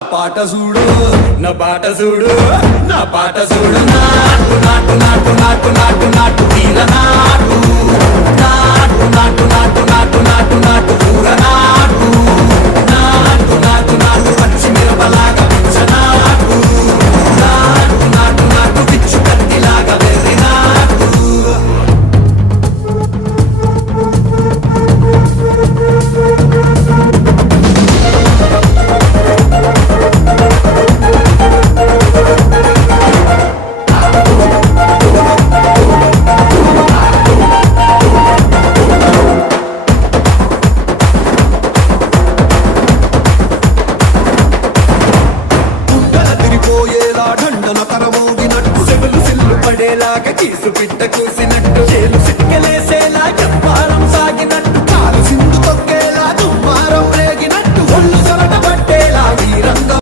పాట చూడు నా పాట చూడు నా పాట చూడు నాటు నాటు నాటు నాటు నాటు నాటు తీర నాటు నాటు నాటు నాటు నాటు నాటు నాటు కూర నాటు నాటు నాటు నాటు పచ్చి మిరపలాగా పిచ్చ నాటు నాటు నాటు నాటు పిచ్చు కత్తిలాగా వెర్రి నాటు ఢండన తరమోగినట్టు సెవలు సిల్లు పడేలాగా చీసు పిట్ట కూసినట్టు చేలు